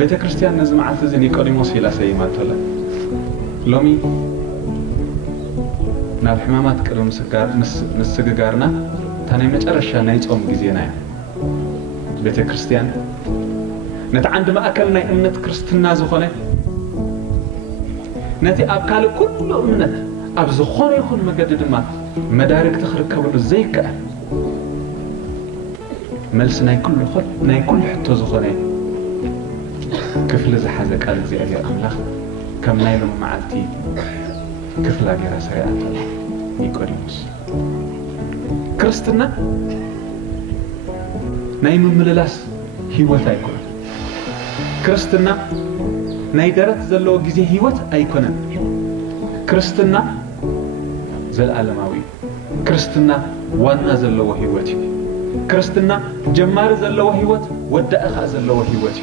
ቤተ ክርስቲያን ነዝማዓት እዚ ኒቆዲሞስ ኢላ ሰይማተለ ሎሚ ናብ ሕማማት ቅድም ምስግጋርና ታናይ መጨረሻ ናይ ጾም ጊዜና ቤተ ክርስቲያን ነቲ ዓንድ ማእከል ናይ እምነት ክርስትና ዝኾነ ነቲ ኣብ ኩሉ እምነት ኣብ ዝኾነ ይኹን መገዲ ድማ መዳርግ ተኽርከብሉ ዘይከኣል መልስ ናይ ኩሉ ሕቶ ዝኾነ ክፍል ዝሓዘ ቃል እግዚአብሔር ኣምላኽ ከም ናይ ሎም መዓልቲ ክፍላ ገይራ ሰሪዓቶ ኒቆዲሞስ ክርስትና ናይ ምምልላስ ህይወት ኣይኮነን ክርስትና ናይ ደረት ዘለዎ ጊዜ ህይወት ኣይኮነን ክርስትና ዘለዓለማዊ ክርስትና ዋና ዘለዎ ህይወት ክርስትና ጀማሪ ዘለዎ ህይወት ወዳእኻ ዘለዎ ህይወት